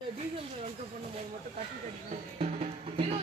Diesel control பண்ணும்போது மட்டும் கட்டி கட்டி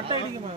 அட்டை அடிக்குமா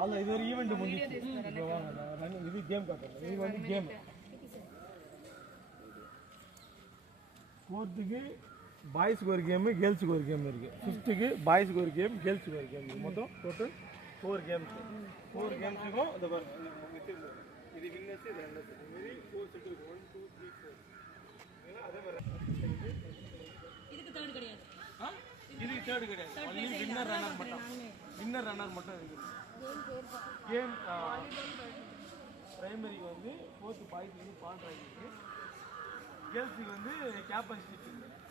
அல்ல இது ஒரு ஈவெண்ட் முடிஞ்சிச்சு. இது கேம் காட்டுறேன். இது வந்து கேம் 4th பாய்ஸுக்கு ஒரு கேமு கேர்ள்ஸுக்கு ஒரு கேம் இருக்குது. 5th பாய்ஸுக்கு ஒரு கேம் கேர்ள்ஸுக்கு ஒரு கேம். மொத்தம் டோட்டல் 4 கேம்ஸ். 4 கேம்ஸுக்கும் இந்த இது வின்னர்ஸ் இது ரன்னர்ஸ். இது மாதிரி 4 செட் இருக்கு. 1 2 3 4. அதே மாதிரி இதுக்கு தேர்ட் கிடையாது. இதுக்கு தேர்ட் கிடையாது. ஒன்லி வின்னர் ரன்னர் மட்டும். வின்னர் ரன்னர் மட்டும் இருக்குது. கேம் பிரைமரிக்கு வந்து 4th பாய்ஸுக்கு வந்து பாயிண்ட் ஆகிருக்கு. கேர்ள்ஸுக்கு வந்து கேப் அண்ட் ஸ்டிச் இருக்குது.